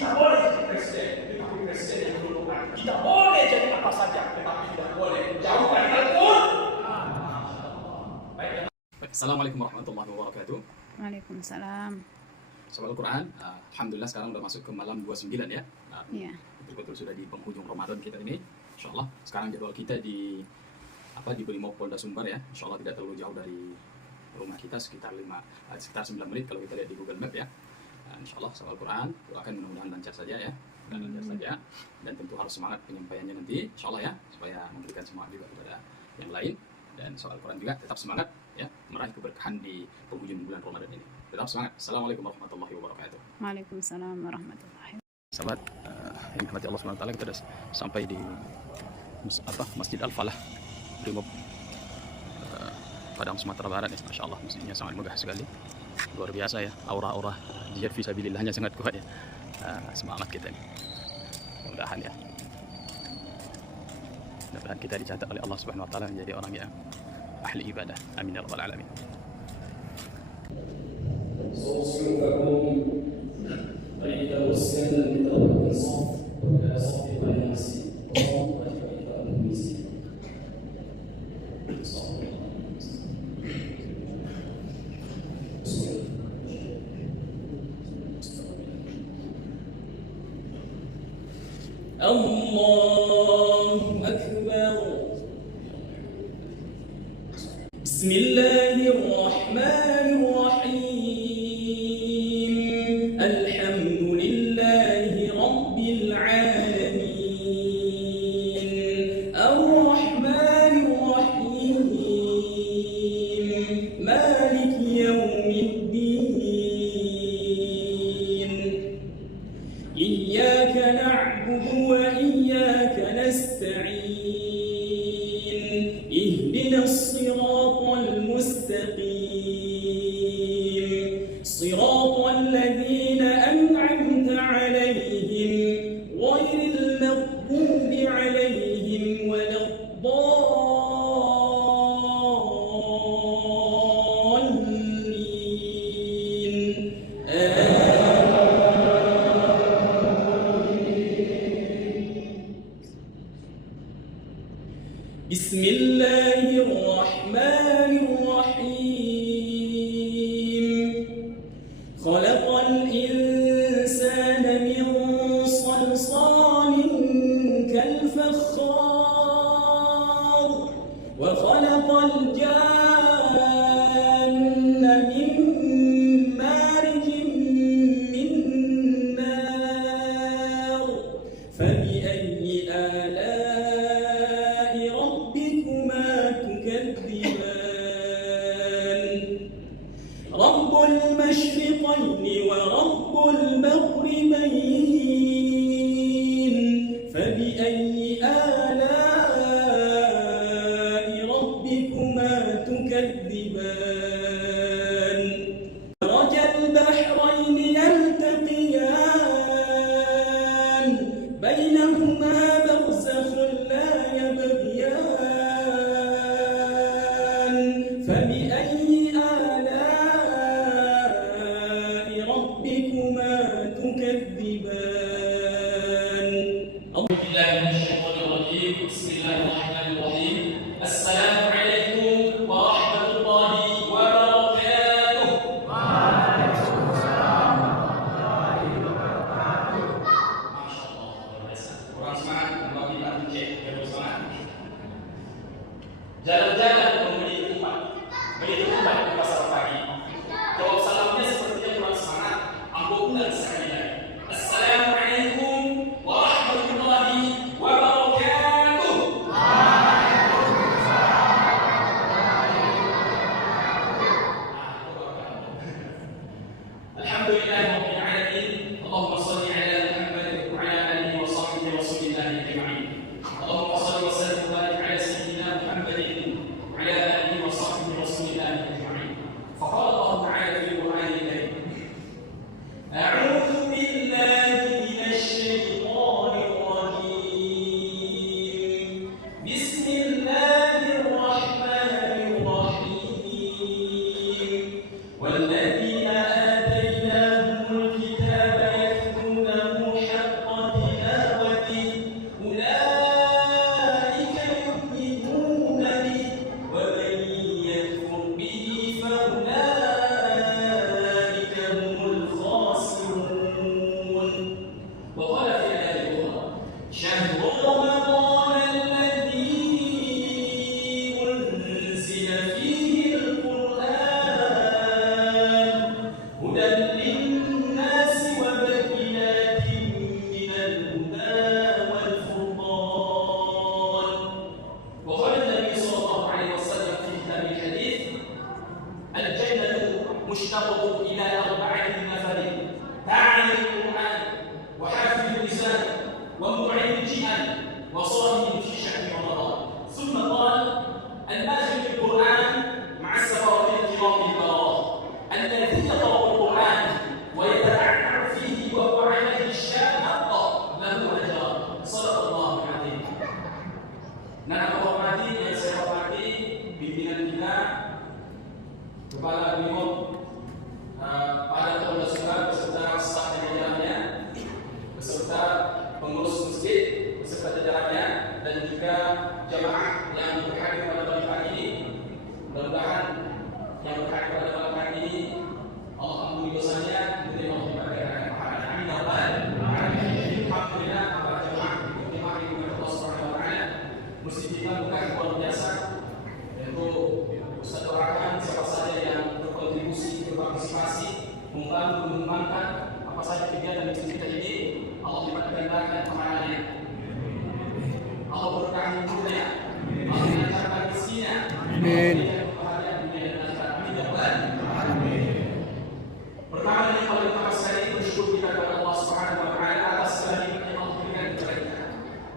kita boleh jadi presiden, tetapi presiden yang berdoa. Kita boleh jadi apa saja, tetapi tidak boleh jauh dari Al-Quran. Assalamualaikum warahmatullahi wabarakatuh. Waalaikumsalam. Soal Al-Quran, alhamdulillah sekarang udah masuk ke malam 29 ya. Iya. Betul-betul sudah di penghujung Ramadan kita ini. Insyaallah sekarang jadwal kita di Brimob Polda Sumbar ya. Insyaallah tidak terlalu jauh dari rumah kita, sekitar 9 menit kalau kita lihat di Google Map ya. Insyaallah soal Al-Quran akan mudah-mudahan lancar saja ya. Lancar saja, dan tentu harus semangat penyampaiannya nanti insyaallah ya, supaya memberikan semangat juga kepada yang lain. Dan soal Al-Quran juga tetap semangat ya, meraih keberkahan di penghujung bulan Ramadan ini. Tetap semangat. Assalamualaikum warahmatullahi wabarakatuh. Waalaikumsalam warahmatullahi wabarakatuh. Sahabat yang dirahmati Allah SWT, kita sudah sampai di Masjid Al-Falah Brimob Padang Sumatera Barat ya. Masya Allah, masjidnya sangat megah sekali, luar biasa ya, aura-aura jihad fisabilillahnya sangat kuat ya. Semangat kita nih, mudah-mudahan ya, mudah-mudahan kita dicatat oleh Allah Subhanahu Wa Taala menjadi orang yang ahli ibadah. Amin ya rabbal alamin. Allahu Akbar. Bismillahirrahmanirrahim. Alhamdulillahi Rabbil alamin. Ar-Rahmanir Rahim. Maliki yawmiddin. Iyyaka na'budu wa iyyaka nasta'in. Ihdinas siratal mustaqim. Siratal ladzina an'amta 'alaihim ghairil maghdubi 'alaihim waladdallin. Bismillahirrahmanirrahim. Khalaqal insana min salsalin kal fakhar wa khalaqal janna min marijin min nar. Fabi'ayyi ala'i rabbikuma tukadziban. Rabbul mashriqayni wa rabbul maghribayn. Fabi'ayyi ala'i rabbikuma tukadziban. Marajal bahrayni yaltaqiyan. Bainahuma barzakhun la yabghiyan. Fabi'ayyi ala'i rabbikuma tukadziban. A'udzu billahi minasyaitonir rajim. Bismillahirrahmanirrahim. Assalamualaikum warahmatullahi wabarakatuh. Kurang semangat, kembali lagi cek, terus semangat. Jalan-jalan membeli tempat di pasar pagi. Jawab salamnya sepertinya kurang semangat. Ambo ulang sekali lagi. Assalamualaikum وقال في آية أخرى شهر رمضان الذي أنزل فيه القرآن هدى للناس وبينات من الهدى والفرقان. وقال النبي صلى الله عليه وسلم في كتاب الحديث الجنة مشتقة إلى 4 نفر تعالى القرآن وحافظ اللسان ومعين الجهاد وصائم في شهر رمضان. ثم قال الماهر بالقرآن مع السفرة الكرام البررة الذي يقرأ القرآن ويتتعتع فيه وهو عليه الشاق له أجران. صدق الله العظيم. Nah, hormati yang saya hormati pimpinan kita, Kepala Brimob pada Polda Sumbar beserta staf jajarannya, beserta pengurus masjid beserta jajarannya, dan juga jamaah yang berhadir pada pagi ini. Mudah-mudahan yang berhadir pada pagi ini Allah ampuni dosanya, kemudian Allah berikan pahala. Amin ya rabbal alamin. Alhamdulillah para jamaah jemaah yang dimuliakan Allah Subhanahu wa taala. Mesti kita bukan luar biasa, yaitu Ustaz doakan siapa saja yang berkontribusi, berpartisipasi, membantu mengembangkan apa saja kegiatan masjid kita ini, Allah lipat gandakan pahalanya. Allah berkahi hidupnya, Allah lancarkan rezekinya, Amin. Bahagia dunia dan akhirat. Amin ya rabbal alamin. Pertama ini kalau kita sekali bersyukur kita kepada Allah Subhanahu wa taala atas segala nikmat yang Allah berikan kepada kita.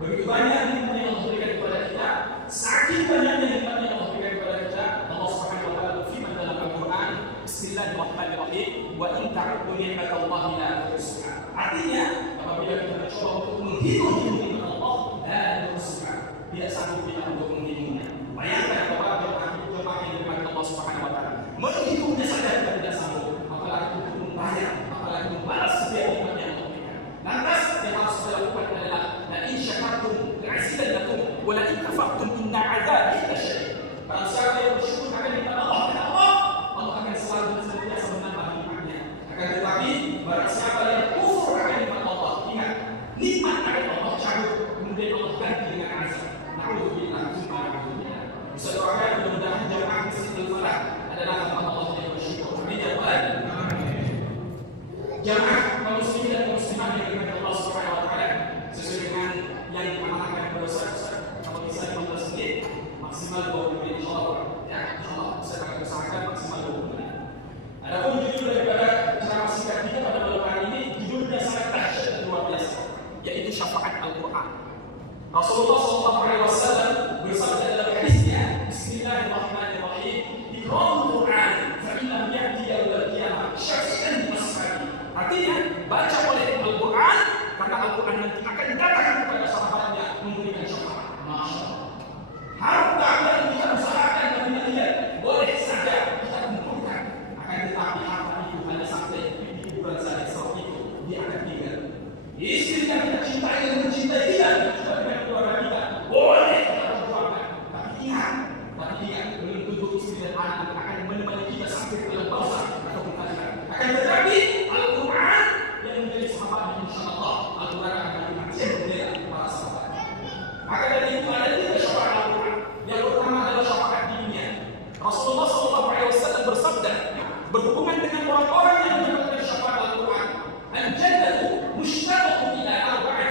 Begitu banyak nikmat yang Allah berikan kepada kita, saking banyaknya nikmat yang Allah berikan kepada kita, Allah Subhanahu wa taala berfirman dalam Al-Qur'an, Bismillahirrahmanirrahim, wa in ta'uddu ni'matallahi la tuhsuha. Artinya, apabila kita mencoba untuk menghitung nikmat Allah, la tuhsuha, tidak sanggup kita untuk menghitungnya. Bayangkan bahwa jemaah yang dimakan Allah Subhanahu wa taala, menghitungnya saja kita tidak sanggup, apalagi untuk membayar, apalagi membalas setiap nikmat yang Allah berikan. Lantas yang harus kita lakukan adalah la in syakartum la'azidannakum wa la in kafartum inna 'adzabi lasyadid. Barang siapa yang bersyukur akan nikmat Allah, Allah akan selalu senantiasa menambah nikmatnya. Akan tetapi barang siapa yang kufur akan nikmat Allah, ingat nikmat akan Allah cabut, kemudian Allah ganti dengan azab. Na'udzubillah, tsumma na'udzubillah. Bisa doakan mudah-mudahan jemaah Masjid Al-Falah adalah hamba Allah yang bersyukur. Amin ya rabbal alamin. Jemaah kaum muslimin dan kaum muslimat yang dirahmati Allah Subhanahu wa taala, sesuai dengan yang diamanahkan kepada Ustaz, kalau bisa 15 menit, maksimal 20 menit insyaallah. Ya, insyaallah saya akan usahakan maksimal 20 menit. Adapun judul daripada ceramah singkat kita pada malam hari ini, judulnya sangat dahsyat dan luar biasa, yaitu syafaat Al-Qur'an. Rasulullah SAW bersabda dalam hadisnya, Bismillahirrahmanirrahim, Iqra'ul Qur'an, fa innahu ya'ti yaumil qiyamah syafi'an li ashabihi. Artinya, baca oleh Al-Qur'an karena Al-Qur'an nanti akan datang kepada sahabatnya memberikan syafaat. Masya Allah. Harta yang kita usahakan dan kita lihat, boleh saja kita kumpulkan. Akan tetapi harta itu hanya sampai di kuburan saja. Setelah itu dia akan tinggal. Istri yang kita cintai dan mencintai dia juga dengan keluarga kita, boleh kita perjuangkan. Tapi ingat, belum tentu istri dan anak akan menemani kita sampai ke dalam bawah atau akhirat. Akan tetapi Al-Quran yang menjadi sahabatnya, insyaallah Al-Quran akan menjadi bendera para sahabat. Maka dari itu ada 3 syafaat Al-Quran. Yang pertama adalah syafaat di dunia. Rasulullah SAW bersabda berhubungan dengan orang-orang yang mendapatkan syafaat Al-Quran. Al-jannatu mushtaqatun ila 4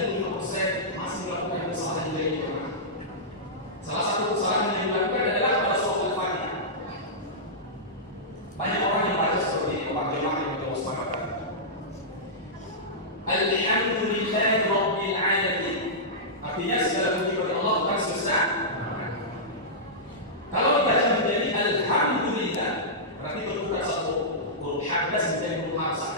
95% masih melakukan kesalahan dari jemaah. Salah satu kesalahan yang dilakukan adalah pada surat Al-Fatihah. Banyak orang yang baca seperti ini, orang jemaah yang berwaspada. Alhamdulillahi Rabbil Alamin. Artinya segala puji bagi Allah bukan semesta. Kalau dibaca menjadi Alhamdulillah, berarti berbuka satu huruf hadas menjadi huruf hamzah.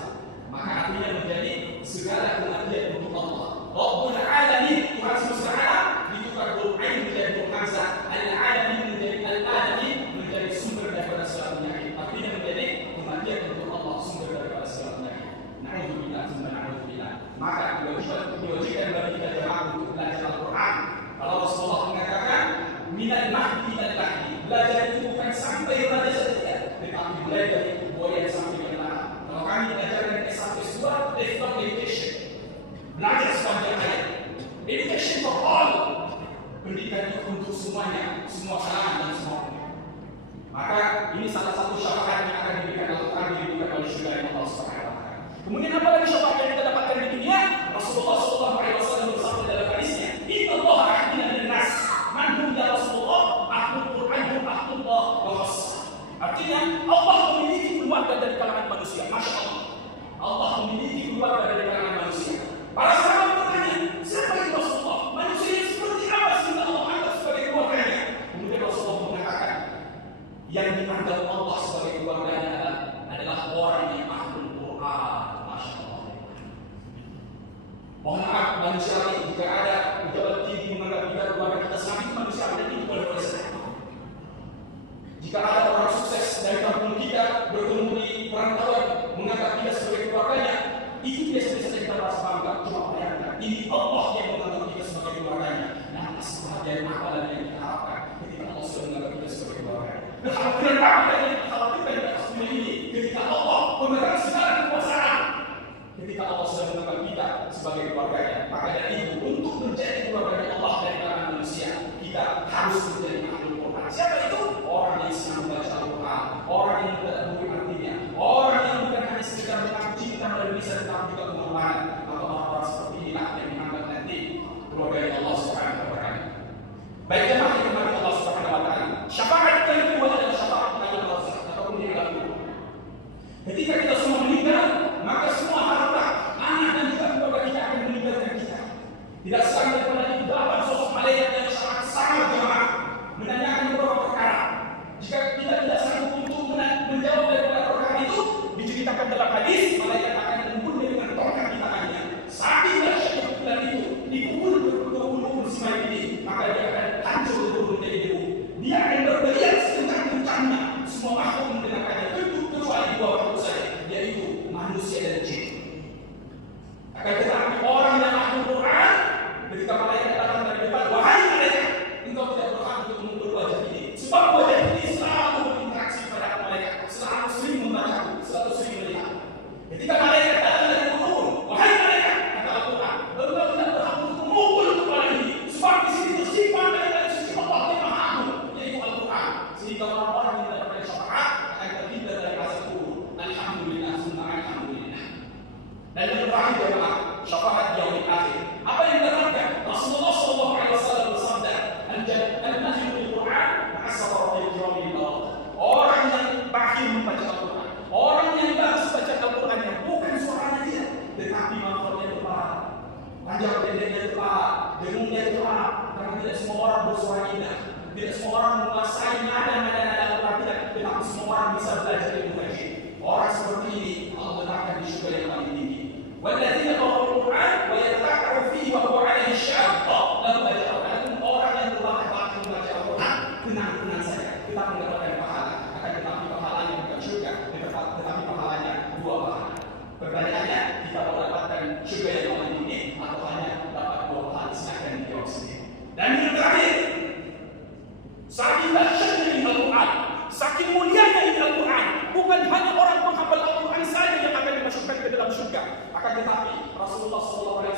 Maka artinya menjadi segala kemuliaan untuk Allah. Rabbul Alamin, Tuhan semesta alam, ditukar huruf ain menjadi huruf hamzah. Al-Alamin menjadi Al-Alamin, menjadi sumber daripada segala penyakit. Artinya menjadi kemuliaan untuk Allah, sumber daripada segala penyakit. Na'udzubillah, na'udzubillah. Maka diwajibkan bagi kita jemaah untuk belajar Al-Quran. Kalau Rasulullah mengatakan minal mahdi ilal lahdi, belajar itu bukan sampai belajar saja, tetapi mulai dari buaya sampai ke mana. Kalau kami belajar dari S1 S2, lifelong education, belajar sepanjang hayat. Education for all, pendidikan itu untuk semuanya, semua kalangan dan semua orang. Maka ini salah satu syafaat yang akan diberikan Al-Quran, diberikan oleh syurga Allah Subhanahu wa Ta'ala. Kemudian apa lagi syafaat yang kita dapatkan di dunia? Rasulullah SAW bersabda dalam hadisnya, Inna Allah ahdina linnas, manhum ya Rasulullah, ahlul Quran, ahlullah wa khas. Artinya Allah memiliki keluarga dari kalangan manusia. Masya Allah, Allah memiliki keluarga dari kalangan manusia. Para sahabat bertanya, siapa itu Rasulullah? Manusia yang seperti apa sehingga Allah anggap sebagai keluarganya? Kemudian Rasulullah mengatakan, yang dianggap Allah sebagai keluarganya adalah orang yang ahlul Quran. Masya Allah. Mohon maaf manusia ini, jika ada pejabat tinggi menganggap kita keluarga kita, selama itu manusia ada itu boleh saja. Jika ada orang sukses dari kampung kita bertemu di perantauan menganggap kita sebagai keluarganya, itu biasa-biasa kita merasa bangga. Cuma bayangkan, ini Allah yang menganggap kita sebagai keluarganya. Nah, kebahagiaan apa lagi yang kita harapkan ketika Allah sudah menganggap kita sebagai keluarganya? Kekhawatiran apa yang kita khawatirkan di atas dunia ini ketika Allah memegang segala kekuasaan? Ketika Allah sudah menganggap kita sebagai keluarganya, maka dari itu untuk menjadi keluarganya Allah dari kalangan manusia, kita harus menjadi ahlul Quran. Siapa itu? Orang yang senang membaca Al-Quran, orang yang mengetahui artinya, orang yang bukan hanya sekedar mengaku cinta melalui lisan tetapi juga kemampuan. Maka orang-orang seperti inilah yang dianggap nanti keluarganya Allah Subhanahu wa Ta'ala. Baik jemaah yang dimati Allah Subhanahu wa Ta'ala. Syafaat yang kedua adalah syafaat Nabi Rasul ataupun yang kedua. Ketika kita semua meninggal, maka semua harta, anak dan juga keluarga kita akan meninggalkan kita. Tidak sampai pada itu dapat sosok malaikat yang sangat jemaah menanyakan beberapa perkara. Jika kita tidak sanggup untuk menjawab daripada perkara itu, diceritakan dalam hadis, malaikat akan mengumpul dengan tongkat di tangannya. Saking dahsyatnya pukulan itu, dipukul berpuluh-puluh si mayat ini, maka dia akan hancur berpuluh menjadi debu. Dia akan berbelian sekencang-kencangnya. Semua makhluk mendengarkannya, kecuali dua makhluk saja, yaitu manusia dan jin. Akan tetapi orang yang ahlul Quran, ketika malaikat datang dari depan, wahai malaikat, engkau tidak berhak untuk mengumpul wajah ini, sebab wajah ini selalu berinteraksi pada malaikat, selalu sering membacaku, selalu sering melihat. Ketika malaikat datang dari turun, wahai malaikat, kata Al-Quran, engkau tidak berhak untuk memukul kepala ini, sebab di sini tersimpan dari sisi Allah yang Maha Agung, yaitu Al-Quran, sehingga orang-orang yang mendapatkan syafaat akan terhindar dari azab kubur. Alhamdulillah, summa alhamdulillah. Dan yang terakhir adalah syafaat yaumil akhir. Apa yang dikatakan? Rasulullah SAW bersabda, al-mahir bil-Quran ma'asara bil-kiramil barah. Orang yang mahir membaca Al-Quran, orang yang bagus baca Al-Qurannya, bukan suaranya dia, tetapi manfaatnya tepat, panjang pendeknya tepat, dengungnya tepat. Karena tidak semua orang bersuara indah, tidak semua orang menguasai nada-nada Al-Quran, tetapi semua orang bisa belajar ilmu tajwid. Orang seperti ini Allah letakkan di syurga yang paling tinggi. Walladzina qara'ul Qur'an wa yatafakkaru fihi wa huwa 'alaihi syaqqa, lalu baca Al-Quran. Orang yang berlatih membaca Al-Quran, tenang-tenang saja, kita mendapatkan pahala. Akan tetapi pahalanya bukan syurga, tetapi pahalanya dua pahala. Pertanyaannya, kita mau dapatkan syurga yang paling tinggi atau hanya dapat dua pahala? Silakan dijawab sendiri. Dan yang terakhir, saking dahsyatnya ini Al-Quran, saking mulianya ini Al-Quran, bukan hanya orang penghafal Al-Quran saja yang akan dimasukkan ke dalam surga. Akan tetapi Rasulullah SAW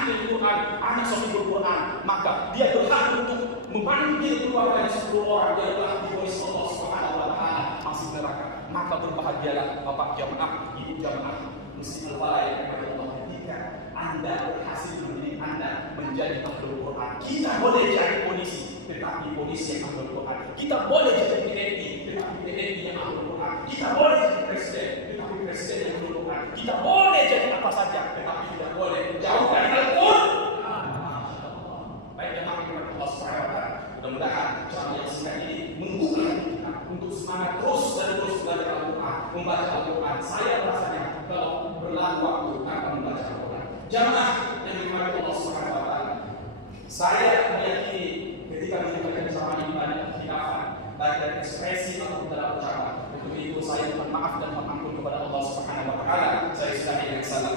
ahli Quran, anak sahibul Quran, maka dia berhak untuk memanggil keluarganya 10 orang yang telah divonis Allah Subhanahu wa taala masuk neraka. Maka berbahagialah Bapak jamaah, Ibu jamaah Muslim al-Falaih kepada Allah ketika Anda berhasil mendidik Anda menjadi ahlul Quran. Kita boleh jadi polisi, tetapi polisi yang ahlul Quran. Kita boleh jadi TNI, tetapi TNI yang ahlul Quran. Kita boleh jadi presiden, tetapi presiden yang ahlul Quran. Kita boleh jadi apa saja, tetapi tidak boleh jauh dari Al-Quran. Baik jemaah kepada Allah Subhanahu wa taala. Mudah-mudahan cara yang singkat ini menggugah kita untuk semangat terus dan terus belajar Al-Quran, membaca Al-Quran. Saya rasanya kalau berlalu waktu akan membaca Al-Quran. Jamaah yang dimiliki Allah Subhanahu wa taala. Saya meyakini ketika menyampaikan ceramah ini banyak khilafan, baik dari ekspresi atau dalam ucapan. Untuk itu saya mohon maaf dan mohon ampun kepada Allah Subhanahu wa taala. Saya sudah dengan salam.